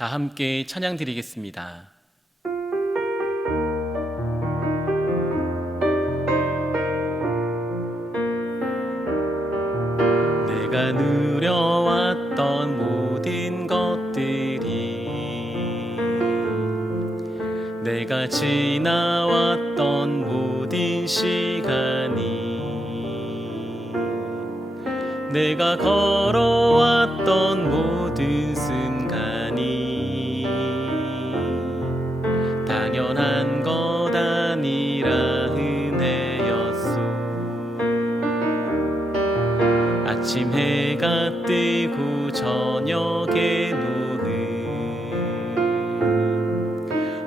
다 함께 찬양 드리겠습니다. 내가 누려왔던 모든 것들이, 내가 지나왔던 모든 시간이, 내가 걸어왔던 모든 순간이 당연한 것 아니라 은혜였소. 아침 해가 뜨고 저녁에 노을,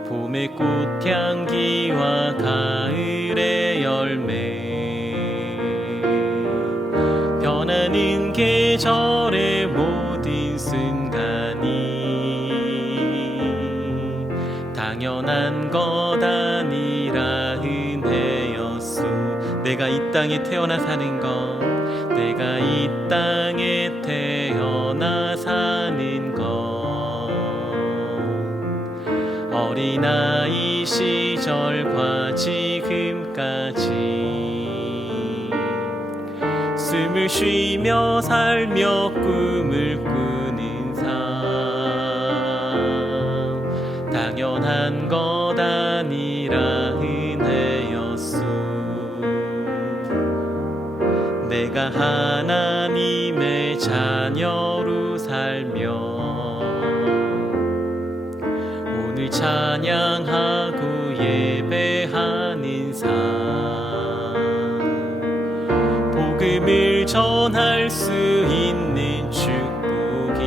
봄의 꽃향기와 가을의 열매, 변하는 계절의 모든 순간이 당연한 것 아니라 은혜였소. 내가 이 땅에 태어나 사는 것, 내가 이 땅에 태어나 사는 것, 어린아이 시절과 지금까지 숨을 쉬며 살며 꿈을 꾸는 삶, 당연한 것 아니라 은혜였소. 내가 하나님의 자녀로 살며 오늘 찬양하고 예배하는 삶, 복음을 전할 수 있는 축복이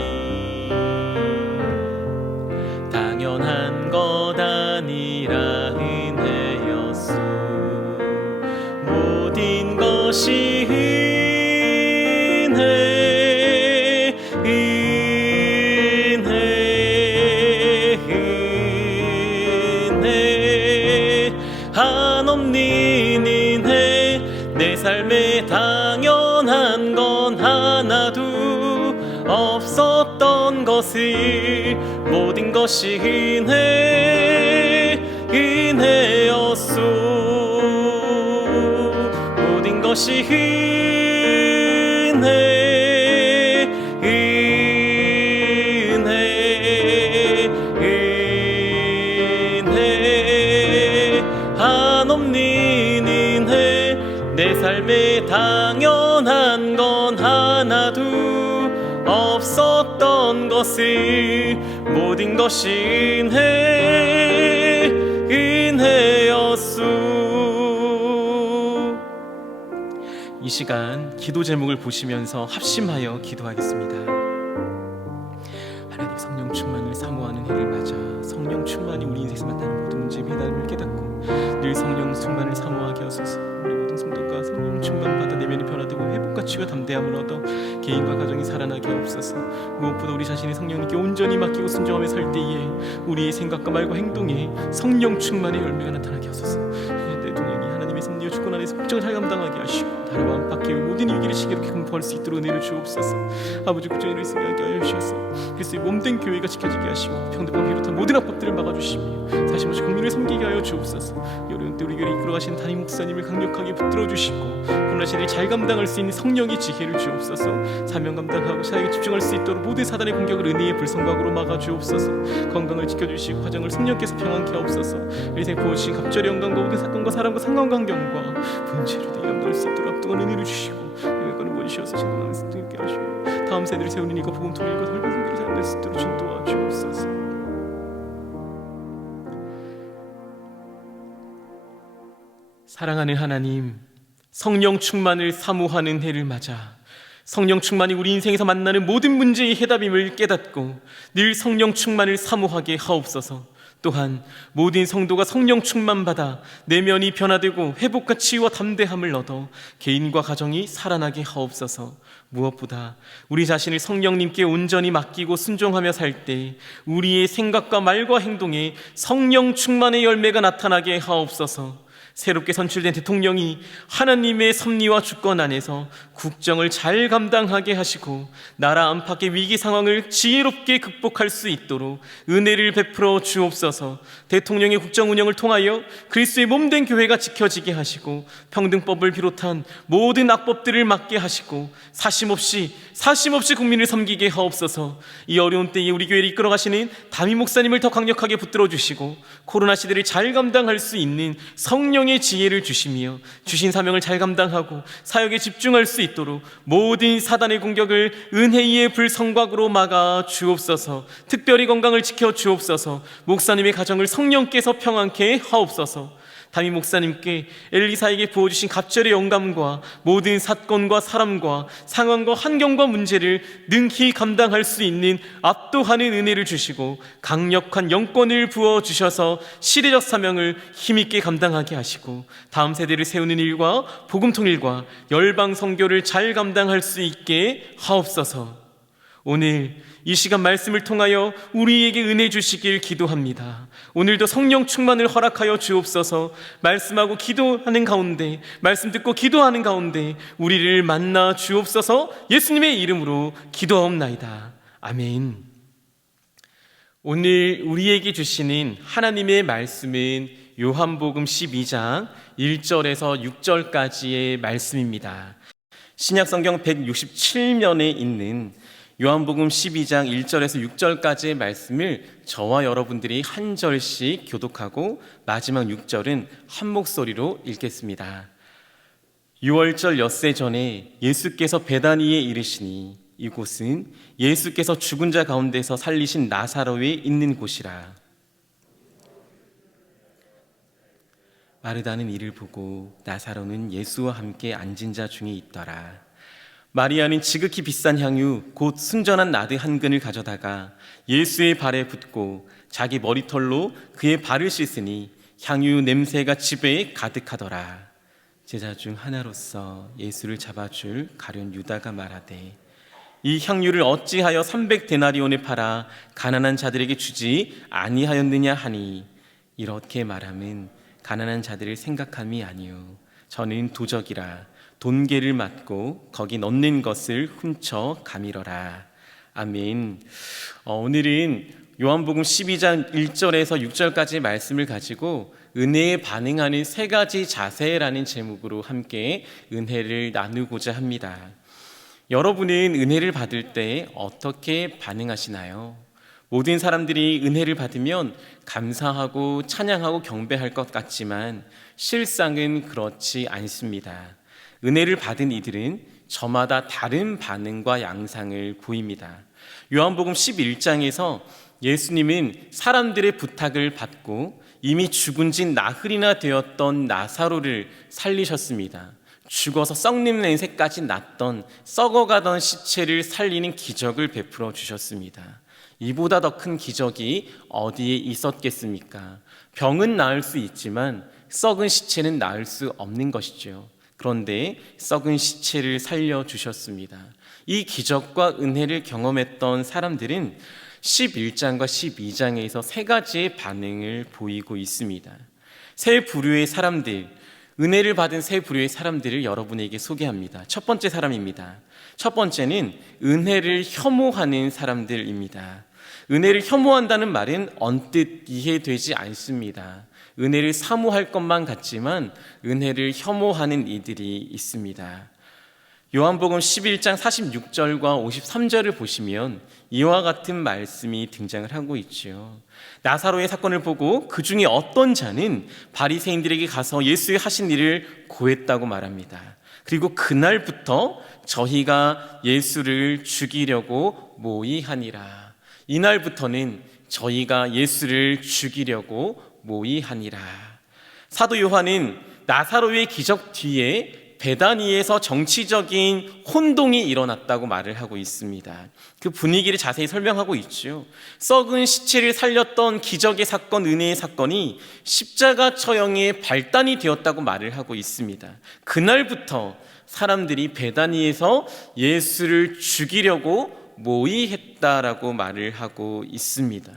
당연한 것 아니라 은혜였소. 모든 것이 은혜, 은혜, 은혜, 한없는 은혜. 내 삶에 당연한 건 하나도 없었던 것을, 모든 것이 은혜, 은혜였소. 모든 것이 은혜, 은혜, 은혜, 한없는 은혜. 내 삶에 당연한 건 하나도 없었던 것을, 모든 것이 은혜, 은혜였소. 이 시간 기도 제목을 보시면서 합심하여 기도하겠습니다. 하나님, 성령 충만을 사모하는 해를 맞아 성령 충만이 우리 인생에서 만나는 모든 문제의 해답을 깨닫고 늘 성령 충만을 사모하게 하소서. 우리 모든 성도가 성령 충만 받아 내면이 변화되고 회복과 치유와 담대함을 얻어 개인과 가정이 살아나게 하옵소서. 무엇보다 우리 자신이 성령님께 온전히 맡기고 순종하며 살 때에 우리의 생각과 말과 행동에 성령 충만의 열매가 나타나게 하소서. 내 동행이 하나님의 섭리와 주권 안에서 국정을 잘 감당하게 하시고 나라와 안팎의 모든 위기를 시기롭게 극복할 수 있도록 은혜를 주옵소서. 아버지, 국정을 승리하게 하여 주셔서 그리스도의 몸된 교회가 지켜지게 하시고 평등과 비롯한 모든 악법들을 막아주시며 다시 한번 국민을 섬기게 하여 주옵소서. 어려운 때 우리 교회를 이끌어가신 담임 목사님을 강력하게 붙들어 주시고 고난의 일을 잘 감당할 수 있는 성령의 지혜를 주옵소서. 사명 감당하고 사역에 집중할 수 있도록 모든 사단의 공격을 은혜의 불성각으로 막아 주옵소서. 건강을 지켜주시고 가정을 성령께서 평안케 하옵소서. 인생 보호신 갑절의 영광과 모든 사건과 사람과 상관관계와 본체를 내 감당할 수 있도록 압도한 은혜를 주시고 영광을 모시셔서 진동하는 승리케 하시고 다음 세대를 세우는 이가 복음 통일과 설교 성기를 사용될 수 있도록 준도와 주옵소서. 사랑하는 하나님, 성령 충만을 사모하는 해를 맞아 성령 충만이 우리 인생에서 만나는 모든 문제의 해답임을 깨닫고 늘 성령 충만을 사모하게 하옵소서. 또한 모든 성도가 성령 충만받아 내면이 변화되고 회복과 치유와 담대함을 얻어 개인과 가정이 살아나게 하옵소서. 무엇보다 우리 자신을 성령님께 온전히 맡기고 순종하며 살 때 우리의 생각과 말과 행동에 성령 충만의 열매가 나타나게 하옵소서. 새롭게 선출된 대통령이 하나님의 섭리와 주권 안에서 국정을 잘 감당하게 하시고 나라 안팎의 위기 상황을 지혜롭게 극복할 수 있도록 은혜를 베풀어 주옵소서. 대통령의 국정 운영을 통하여 그리스도의 몸된 교회가 지켜지게 하시고 평등법을 비롯한 모든 악법들을 막게 하시고 사심없이 국민을 섬기게 하옵소서. 이 어려운 때에 우리 교회를 이끌어 가시는 담임 목사님을 더 강력하게 붙들어 주시고 코로나 시대를 잘 감당할 수 있는 성령의 지혜를 주시며 주신 사명을 잘 감당하고 사역에 집중할 수 있도록 모든 사단의 공격을 은혜의 불성곽으로 막아 주옵소서. 특별히 건강을 지켜 주옵소서. 목사님의 가정을 성령께서 평안케 하옵소서. 담임 목사님께 엘리사에게 부어주신 갑절의 영감과 모든 사건과 사람과 상황과 환경과 문제를 능히 감당할 수 있는 압도하는 은혜를 주시고 강력한 영권을 부어주셔서 시대적 사명을 힘있게 감당하게 하시고 다음 세대를 세우는 일과 복음 통일과 열방 선교를 잘 감당할 수 있게 하옵소서. 오늘 이 시간 말씀을 통하여 우리에게 은혜 주시길 기도합니다. 오늘도 성령 충만을 허락하여 주옵소서. 말씀하고 기도하는 가운데, 말씀 듣고 기도하는 가운데 우리를 만나 주옵소서. 예수님의 이름으로 기도하옵나이다. 아멘. 오늘 우리에게 주시는 하나님의 말씀은 요한복음 12장 1절에서 6절까지의 말씀입니다. 신약성경 167면에 있는 요한복음 12장 1절에서 6절까지의 말씀을 저와 여러분들이 한 절씩 교독하고 마지막 6절은 한 목소리로 읽겠습니다. 6월절 엿새 전에 예수께서 베다니에 이르시니 이곳은 예수께서 죽은 자 가운데서 살리신 나사로에 있는 곳이라. 마르다는 이를 보고 나사로는 예수와 함께 앉은 자 중에 있더라. 마리아는 지극히 비싼 향유 곧 순전한 나드 한 근을 가져다가 예수의 발에 붓고 자기 머리털로 그의 발을 씻으니 향유 냄새가 집에 가득하더라. 제자 중 하나로서 예수를 잡아줄 가룟 유다가 말하되 이 향유를 어찌하여 300데나리온에 팔아 가난한 자들에게 주지 아니하였느냐 하니 이렇게 말함은 가난한 자들을 생각함이 아니요 저는 도적이라 돈계를 맞고 거기 넣는 것을 훔쳐 가밀어라. 아멘. 오늘은 요한복음 12장 1절에서 6절까지 말씀을 가지고 은혜에 반응하는 세 가지 자세라는 제목으로 함께 은혜를 나누고자 합니다. 여러분은 은혜를 받을 때 어떻게 반응하시나요? 모든 사람들이 은혜를 받으면 감사하고 찬양하고 경배할 것 같지만 실상은 그렇지 않습니다. 은혜를 받은 이들은 저마다 다른 반응과 양상을 보입니다. 요한복음 11장에서 예수님은 사람들의 부탁을 받고 이미 죽은 지 나흘이나 되었던 나사로를 살리셨습니다. 죽어서 썩는 냄새까지 났던 썩어가던 시체를 살리는 기적을 베풀어 주셨습니다. 이보다 더 큰 기적이 어디에 있었겠습니까? 병은 나을 수 있지만 썩은 시체는 나을 수 없는 것이죠. 그런데 썩은 시체를 살려주셨습니다. 이 기적과 은혜를 경험했던 사람들은 11장과 12장에서 세 가지의 반응을 보이고 있습니다. 세 부류의 사람들, 은혜를 받은 세 부류의 사람들을 여러분에게 소개합니다. 첫 번째 사람입니다. 첫 번째는 은혜를 혐오하는 사람들입니다. 은혜를 혐오한다는 말은 언뜻 이해되지 않습니다. 은혜를 사모할 것만 같지만 은혜를 혐오하는 이들이 있습니다. 요한복음 11장 46절과 53절을 보시면 이와 같은 말씀이 등장을 하고 있죠. 나사로의 사건을 보고 그 중에 어떤 자는 바리새인들에게 가서 예수의 하신 일을 고했다고 말합니다. 그리고 그날부터 저희가 예수를 죽이려고 모의하니라. 이날부터는 저희가 예수를 죽이려고 모의하니라. 사도 요한은 나사로의 기적 뒤에 베다니에서 정치적인 혼동이 일어났다고 말을 하고 있습니다. 그 분위기를 자세히 설명하고 있죠. 썩은 시체를 살렸던 기적의 사건, 은혜의 사건이 십자가 처형의 발단이 되었다고 말을 하고 있습니다. 그날부터 사람들이 베다니에서 예수를 죽이려고 모의했다라고 말을 하고 있습니다.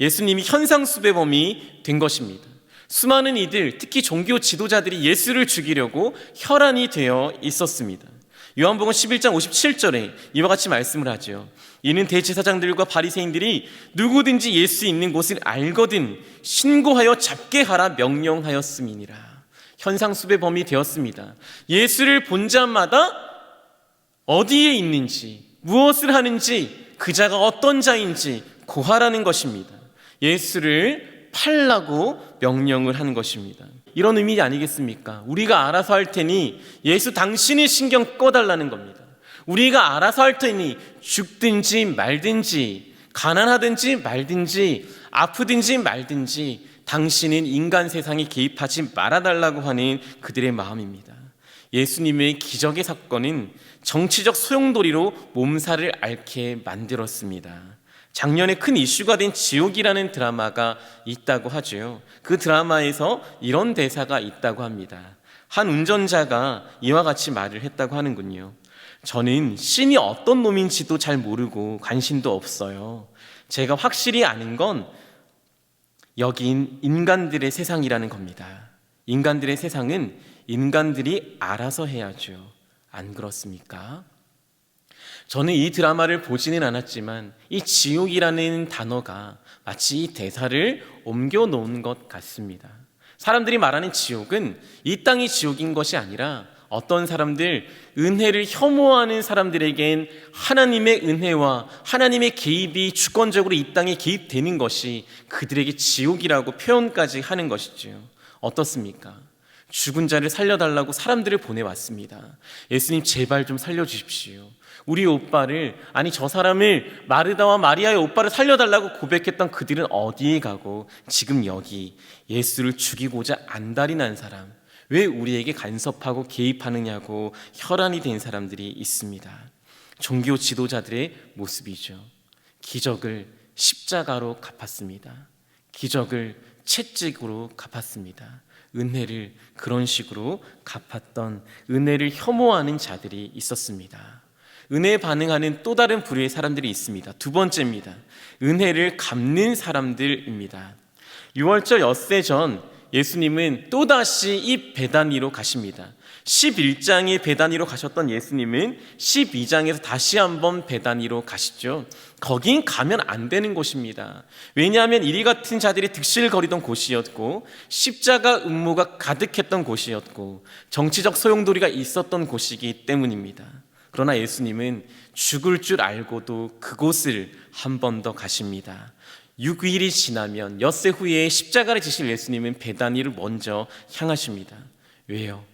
예수님이 현상수배범이 된 것입니다. 수많은 이들, 특히 종교 지도자들이 예수를 죽이려고 혈안이 되어 있었습니다. 요한복음 11장 57절에 이와 같이 말씀을 하죠. 이는 대제사장들과 바리새인들이 누구든지 예수 있는 곳을 알거든 신고하여 잡게 하라 명령하였음이니라. 현상수배 범이 되었습니다. 예수를 본 자마다 어디에 있는지, 무엇을 하는지, 그 자가 어떤 자인지 고하라는 것입니다. 예수를 팔라고 명령을 하는 것입니다. 이런 의미 아니겠습니까? 우리가 알아서 할 테니 예수 당신이 신경 꺼달라는 겁니다. 우리가 알아서 할 테니 죽든지 말든지, 가난하든지 말든지, 아프든지 말든지 당신은 인간 세상에 개입하지 말아달라고 하는 그들의 마음입니다. 예수님의 기적의 사건은 정치적 소용돌이로 몸살을 앓게 만들었습니다. 작년에 큰 이슈가 된 지옥이라는 드라마가 있다고 하죠. 그 드라마에서 이런 대사가 있다고 합니다. 한 운전자가 이와 같이 말을 했다고 하는군요. 저는 신이 어떤 놈인지도 잘 모르고 관심도 없어요. 제가 확실히 아는 건 여긴 인간들의 세상이라는 겁니다. 인간들의 세상은 인간들이 알아서 해야죠. 안 그렇습니까? 저는 이 드라마를 보지는 않았지만 이 지옥이라는 단어가 마치 이 대사를 옮겨 놓은 것 같습니다. 사람들이 말하는 지옥은 이 땅이 지옥인 것이 아니라 어떤 사람들, 은혜를 혐오하는 사람들에겐 하나님의 은혜와 하나님의 개입이 주권적으로 이 땅에 개입되는 것이 그들에게 지옥이라고 표현까지 하는 것이죠. 어떻습니까? 죽은 자를 살려달라고 사람들을 보내왔습니다. 예수님 제발 좀 살려주십시오. 우리 오빠를, 아니 저 사람을, 마르다와 마리아의 오빠를 살려달라고 고백했던 그들은 어디에 가고 지금 여기 예수를 죽이고자 안달이 난 사람, 왜 우리에게 간섭하고 개입하느냐고 혈안이 된 사람들이 있습니다. 종교 지도자들의 모습이죠. 기적을 십자가로 갚았습니다. 기적을 채찍으로 갚았습니다. 은혜를 그런 식으로 갚았던, 은혜를 혐오하는 자들이 있었습니다. 은혜에 반응하는 또 다른 부류의 사람들이 있습니다. 두 번째입니다. 은혜를 갚는 사람들입니다. 6월절 엿새 전 예수님은 또다시 이 베다니로 가십니다. 11장에 베다니로 가셨던 예수님은 12장에서 다시 한번 베다니로 가시죠. 거긴 가면 안 되는 곳입니다. 왜냐하면 이리 같은 자들이 득실거리던 곳이었고, 십자가 음모가 가득했던 곳이었고, 정치적 소용돌이가 있었던 곳이기 때문입니다. 그러나 예수님은 죽을 줄 알고도 그곳을 한 번 더 가십니다. 6일이 지나면 엿새 후에 십자가를 지실 예수님은 베다니를 먼저 향하십니다. 왜요?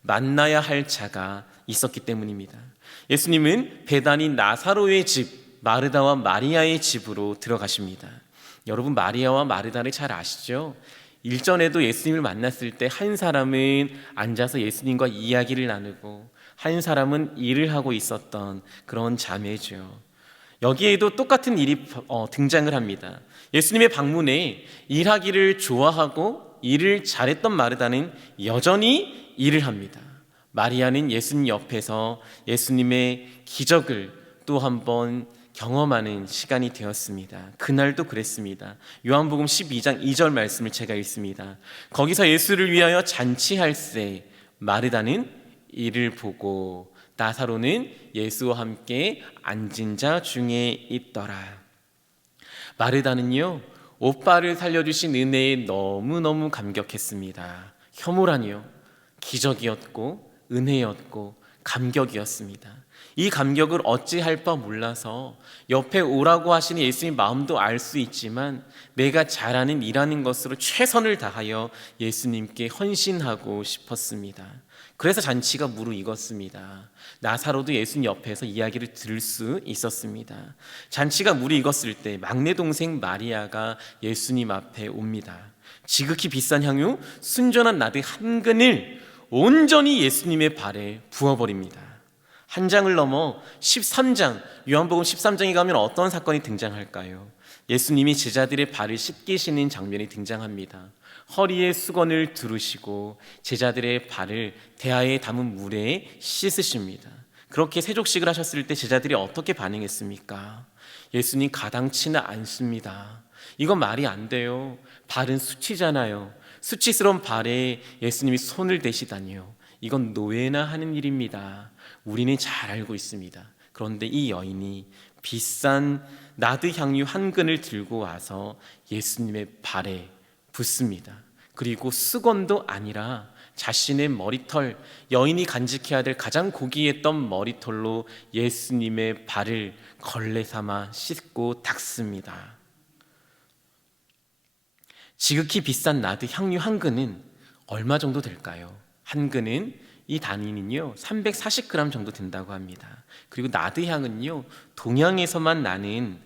만나야 할 자가 있었기 때문입니다. 예수님은 베다니 나사로의 집, 마르다와 마리아의 집으로 들어가십니다. 여러분, 마리아와 마르다를 잘 아시죠? 일전에도 예수님을 만났을 때 한 사람은 앉아서 예수님과 이야기를 나누고 한 사람은 일을 하고 있었던 그런 자매죠. 여기에도 똑같은 일이 등장을 합니다. 예수님의 방문에 일하기를 좋아하고 일을 잘했던 마르다는 여전히 일을 합니다. 마리아는 예수님 옆에서 예수님의 기적을 또 한번 경험하는 시간이 되었습니다. 그날도 그랬습니다. 요한복음 12장 2절 말씀을 제가 읽습니다. 거기서 예수를 위하여 잔치할새 마르다는 이를 보고 나사로는 예수와 함께 앉은 자 중에 있더라. 마르다는요, 오빠를 살려주신 은혜에 너무너무 감격했습니다. 혐오라니요, 기적이었고 은혜였고 감격이었습니다. 이 감격을 어찌할 바 몰라서 옆에 오라고 하시는 예수님 마음도 알 수 있지만 내가 잘하는 일하는 것으로 최선을 다하여 예수님께 헌신하고 싶었습니다. 그래서 잔치가 무르익었습니다. 나사로도 예수님 옆에서 이야기를 들을 수 있었습니다. 잔치가 무르익었을 때 막내 동생 마리아가 예수님 앞에 옵니다. 지극히 비싼 향유 순전한 나드 한 근을 온전히 예수님의 발에 부어버립니다. 한 장을 넘어 13장, 요한복음 13장에 가면 어떤 사건이 등장할까요? 예수님이 제자들의 발을 씻기시는 장면이 등장합니다. 허리에 수건을 두르시고 제자들의 발을 대야에 담은 물에 씻으십니다. 그렇게 세족식을 하셨을 때 제자들이 어떻게 반응했습니까? 예수님 가당치는 않습니다. 이건 말이 안 돼요. 발은 수치잖아요. 수치스러운 발에 예수님이 손을 대시다니요. 이건 노예나 하는 일입니다. 우리는 잘 알고 있습니다. 그런데 이 여인이 비싼 나드 향유 한 근을 들고 와서 예수님의 발에 붓습니다. 그리고 수건도 아니라 자신의 머리털, 여인이 간직해야 될 가장 고귀했던 머리털로 예수님의 발을 걸레 삼아 씻고 닦습니다. 지극히 비싼 나드 향유 한 근은 얼마 정도 될까요? 한 근은 이 단위는요 340g 정도 된다고 합니다. 그리고 나드 향은요 동양에서만 나는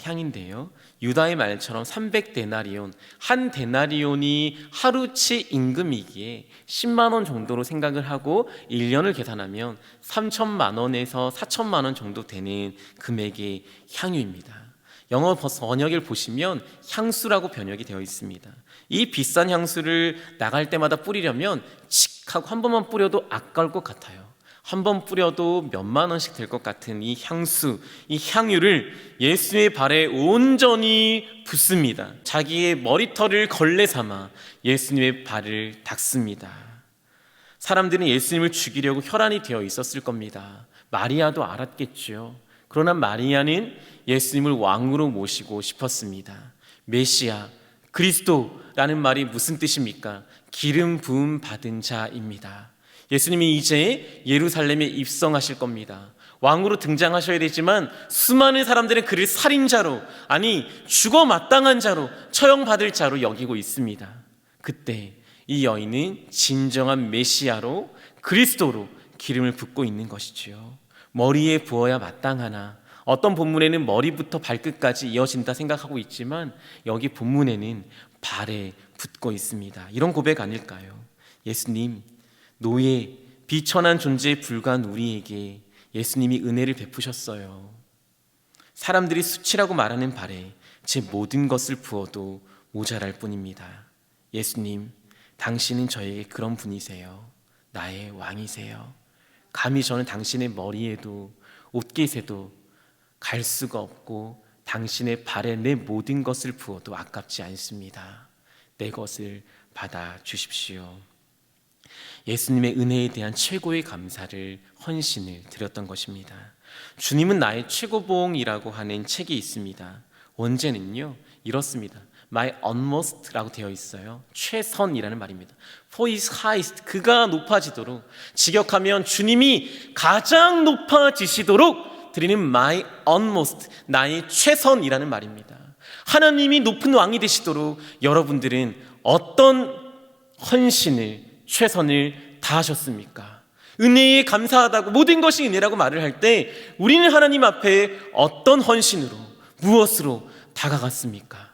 향인데요, 유다의 말처럼 300데나리온, 한 데나리온이 하루치 임금이기에 10만 원 정도로 생각을 하고 1년을 계산하면 3천만 원에서 4천만 원 정도 되는 금액의 향유입니다. 영어 번역을 보시면 향수라고 번역이 되어 있습니다. 이 비싼 향수를 나갈 때마다 뿌리려면 칙 하고 한 번만 뿌려도 아까울 것 같아요. 한 번 뿌려도 몇만 원씩 될 것 같은 이 향수, 이 향유를 예수의 발에 온전히 붓습니다. 자기의 머리털을 걸레 삼아 예수님의 발을 닦습니다. 사람들은 예수님을 죽이려고 혈안이 되어 있었을 겁니다. 마리아도 알았겠죠. 그러나 마리아는 예수님을 왕으로 모시고 싶었습니다. 메시아, 그리스도라는 말이 무슨 뜻입니까? 기름 부음 받은 자입니다. 예수님이 이제 예루살렘에 입성하실 겁니다. 왕으로 등장하셔야 되지만 수많은 사람들은 그를 살인자로, 아니 죽어 마땅한 자로, 처형받을 자로 여기고 있습니다. 그때 이 여인은 진정한 메시아로, 그리스도로 기름을 붓고 있는 것이지요. 머리에 부어야 마땅하나, 어떤 본문에는 머리부터 발끝까지 이어진다 생각하고 있지만 여기 본문에는 발에 붓고 있습니다. 이런 고백 아닐까요? 예수님, 노예, 비천한 존재에 불과한 우리에게 예수님이 은혜를 베푸셨어요. 사람들이 수치라고 말하는 발에 제 모든 것을 부어도 모자랄 뿐입니다. 예수님, 당신은 저에게 그런 분이세요. 나의 왕이세요. 감히 저는 당신의 머리에도 옷깃에도 갈 수가 없고 당신의 발에 내 모든 것을 부어도 아깝지 않습니다. 내 것을 받아 주십시오. 예수님의 은혜에 대한 최고의 감사를, 헌신을 드렸던 것입니다. 주님은 나의 최고봉이라고 하는 책이 있습니다. 원제는요 이렇습니다. My utmost라고 되어 있어요. 최선이라는 말입니다. For his highest, 그가 높아지도록, 직역하면 주님이 가장 높아지시도록 드리는 my utmost, 나의 최선이라는 말입니다. 하나님이 높은 왕이 되시도록 여러분들은 어떤 헌신을, 최선을 다하셨습니까? 은혜에 감사하다고, 모든 것이 은혜라고 말을 할 때 우리는 하나님 앞에 어떤 헌신으로, 무엇으로 다가갔습니까?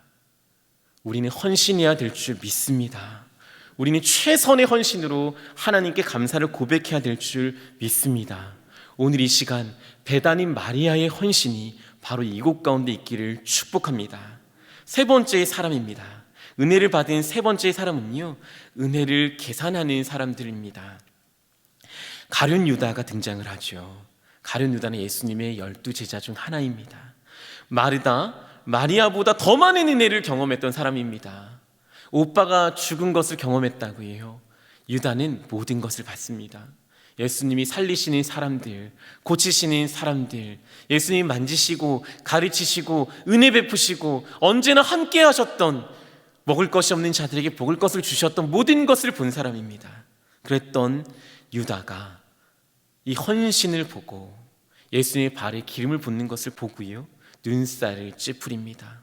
우리는 헌신해야 될 줄 믿습니다. 우리는 최선의 헌신으로 하나님께 감사를 고백해야 될 줄 믿습니다. 오늘 이 시간 배단인 마리아의 헌신이 바로 이곳 가운데 있기를 축복합니다. 세 번째의 사람입니다. 은혜를 받은 세 번째의 사람은요, 은혜를 계산하는 사람들입니다. 가룟 유다가 등장을 하죠. 가룟 유다는 예수님의 12제자 중 하나입니다. 마리아보다 더 많은 은혜를 경험했던 사람입니다. 오빠가 죽은 것을 경험했다고 해요. 유다는 모든 것을 받습니다. 예수님이 살리시는 사람들, 고치시는 사람들, 예수님이 만지시고 가르치시고 은혜 베푸시고 언제나 함께 하셨던, 먹을 것이 없는 자들에게 먹을 것을 주셨던 모든 것을 본 사람입니다. 그랬던 유다가 이 헌신을 보고 예수님의 발에 기름을 붓는 것을 보고요, 눈살을 찌푸립니다.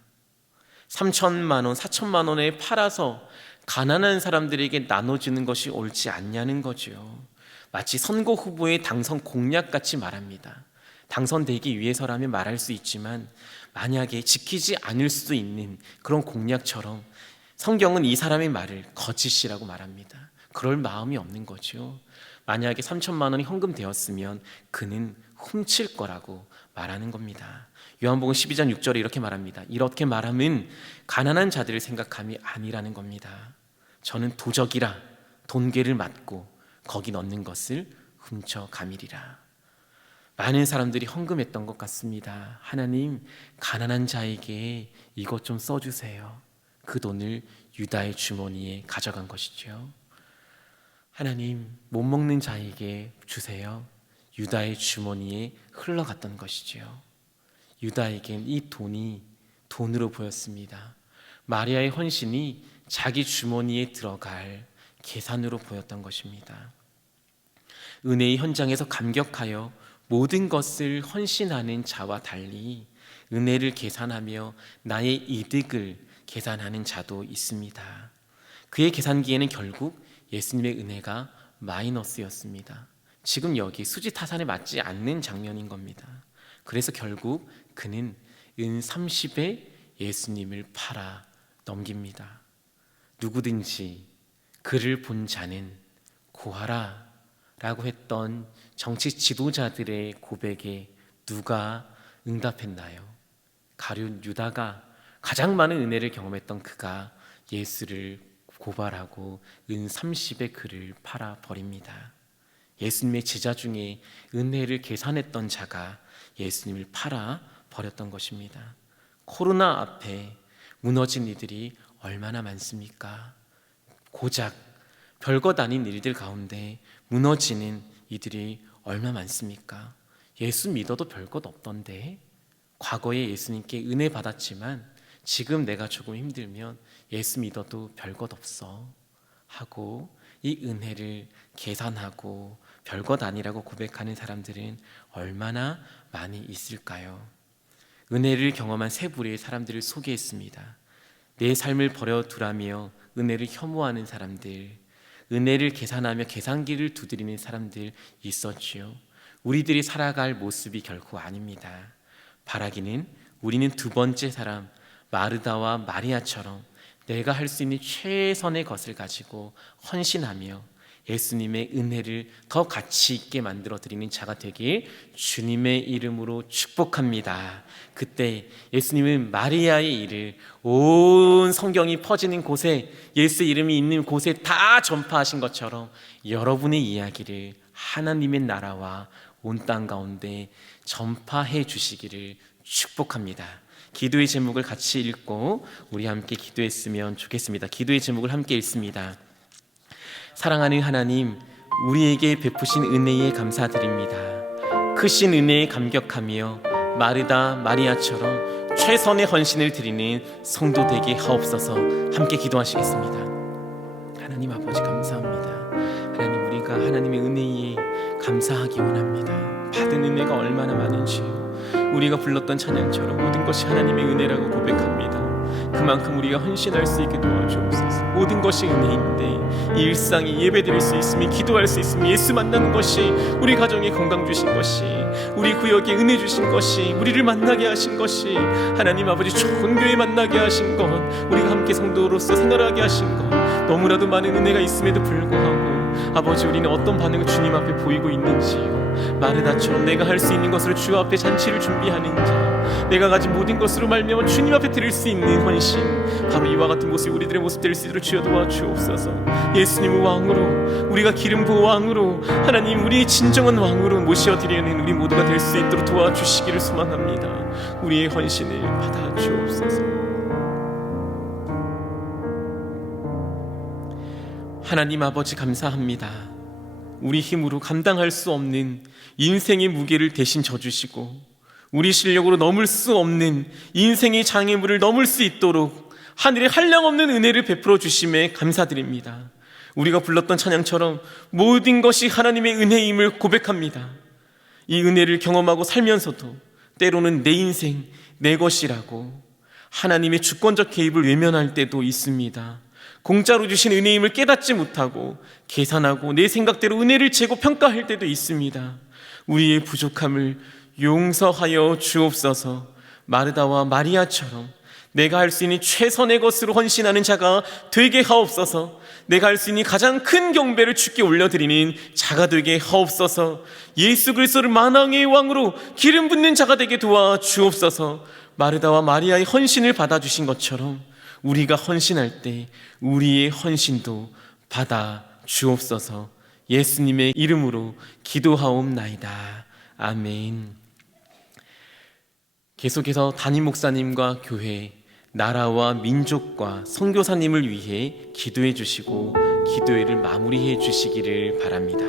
3천만 원, 4천만 원에 팔아서 가난한 사람들에게 나눠주는 것이 옳지 않냐는 거죠. 마치 선거 후보의 당선 공약같이 말합니다. 당선되기 위해서라면 말할 수 있지만 만약에 지키지 않을 수도 있는 그런 공약처럼 성경은 이 사람의 말을 거짓이라고 말합니다. 그럴 마음이 없는 거죠. 만약에 3천만 원이 헌금되었으면 그는 훔칠 거라고 말하는 겁니다. 요한복음 12장 6절에 이렇게 말합니다. 이렇게 말함은 가난한 자들을 생각함이 아니라는 겁니다. 저는 도적이라 돈괴를 맞고 거기 넣는 것을 훔쳐가미리라. 많은 사람들이 헌금했던 것 같습니다. 하나님, 가난한 자에게 이것 좀 써주세요. 그 돈을 유다의 주머니에 가져간 것이죠. 하나님, 못 먹는 자에게 주세요. 유다의 주머니에 흘러갔던 것이지요. 유다에겐 이 돈이 돈으로 보였습니다. 마리아의 헌신이 자기 주머니에 들어갈 계산으로 보였던 것입니다. 은혜의 현장에서 감격하여 모든 것을 헌신하는 자와 달리 은혜를 계산하며 나의 이득을 계산하는 자도 있습니다. 그의 계산기에는 결국 예수님의 은혜가 마이너스였습니다. 지금 여기 수지 타산에 맞지 않는 장면인 겁니다. 그래서 결국 그는 은 30에 예수님을 팔아 넘깁니다. 누구든지 그를 본 자는 고하라 라고 했던 정치 지도자들의 고백에 누가 응답했나요? 가룟 유다가, 가장 많은 은혜를 경험했던 그가 예수를 고발하고 은 30에 그를 팔아버립니다. 예수님의 제자 중에 은혜를 계산했던 자가 예수님을 팔아버렸던 것입니다. 코로나 앞에 무너진 이들이 얼마나 많습니까? 고작 별것 아닌 일들 가운데 무너지는 이들이 얼마나 많습니까? 예수 믿어도 별것 없던데, 과거에 예수님께 은혜 받았지만 지금 내가 조금 힘들면 예수 믿어도 별것 없어 하고 이 은혜를 계산하고 별것 아니라고 고백하는 사람들은 얼마나 많이 있을까요? 은혜를 경험한 세 부류의 사람들을 소개했습니다. 내 삶을 버려두라며 은혜를 혐오하는 사람들, 은혜를 계산하며 계산기를 두드리는 사람들 있었지요. 우리들이 살아갈 모습이 결코 아닙니다. 바라기는 우리는 두 번째 사람 마르다와 마리아처럼 내가 할 수 있는 최선의 것을 가지고 헌신하며 예수님의 은혜를 더 가치 있게 만들어 드리는 자가 되길 주님의 이름으로 축복합니다. 그때 예수님은 마리아의 일을 온 성경이 퍼지는 곳에, 예수 이름이 있는 곳에 다 전파하신 것처럼 여러분의 이야기를 하나님의 나라와 온 땅 가운데 전파해 주시기를 축복합니다. 기도의 제목을 같이 읽고 우리 함께 기도했으면 좋겠습니다. 기도의 제목을 함께 읽습니다. 사랑하는 하나님, 우리에게 베푸신 은혜에 감사드립니다. 크신 은혜에 감격하며 마르다 마리아처럼 최선의 헌신을 드리는 성도 되게 하옵소서. 함께 기도하시겠습니다. 하나님 아버지 감사합니다. 하나님, 우리가 하나님의 은혜에 감사하기 원합니다. 받은 은혜가 얼마나 많은지 우리가 불렀던 찬양처럼 모든 것이 하나님의 은혜라고 고백합니다. 그만큼 우리가 헌신할 수 있게 도와주옵소서. 모든 것이 은혜인데 이 일상이 예배드릴 수 있으면, 기도할 수 있으면, 예수 만나는 것이, 우리 가정에 건강 주신 것이, 우리 구역에 은혜 주신 것이, 우리를 만나게 하신 것이, 하나님 아버지 좋은 교회 만나게 하신 것, 우리가 함께 성도로서 생활하게 하신 것, 너무나도 많은 은혜가 있음에도 불구하고 아버지, 우리는 어떤 반응을 주님 앞에 보이고 있는지요. 마르다처럼 내가 할 수 있는 것으로 주 앞에 잔치를 준비하는 자, 내가 가진 모든 것으로 말미암아 주님 앞에 드릴 수 있는 헌신, 바로 이와 같은 모습이 우리들의 모습 될 수 있도록 주여 도와주옵소서. 예수님의 왕으로, 우리가 기름 부어 왕으로, 하나님 우리의 진정한 왕으로 모셔드리는 우리 모두가 될 수 있도록 도와주시기를 소망합니다. 우리의 헌신을 받아주옵소서. 하나님 아버지 감사합니다. 우리 힘으로 감당할 수 없는 인생의 무게를 대신 져주시고, 우리 실력으로 넘을 수 없는 인생의 장애물을 넘을 수 있도록 하늘의 한량없는 은혜를 베풀어 주심에 감사드립니다. 우리가 불렀던 찬양처럼 모든 것이 하나님의 은혜임을 고백합니다. 이 은혜를 경험하고 살면서도 때로는 내 인생, 내 것이라고 하나님의 주권적 개입을 외면할 때도 있습니다. 공짜로 주신 은혜임을 깨닫지 못하고 계산하고 내 생각대로 은혜를 재고 평가할 때도 있습니다. 우리의 부족함을 용서하여 주옵소서. 마르다와 마리아처럼 내가 할 수 있는 최선의 것으로 헌신하는 자가 되게 하옵소서. 내가 할 수 있는 가장 큰 경배를 주께 올려드리는 자가 되게 하옵소서. 예수 그리스도를 만왕의 왕으로 기름 붓는 자가 되게 도와주옵소서. 마르다와 마리아의 헌신을 받아주신 것처럼 우리가 헌신할 때 우리의 헌신도 받아 주옵소서. 예수님의 이름으로 기도하옵나이다. 아멘. 계속해서 담임 목사님과 교회, 나라와 민족과 선교사님을 위해 기도해 주시고 기도회를 마무리해 주시기를 바랍니다.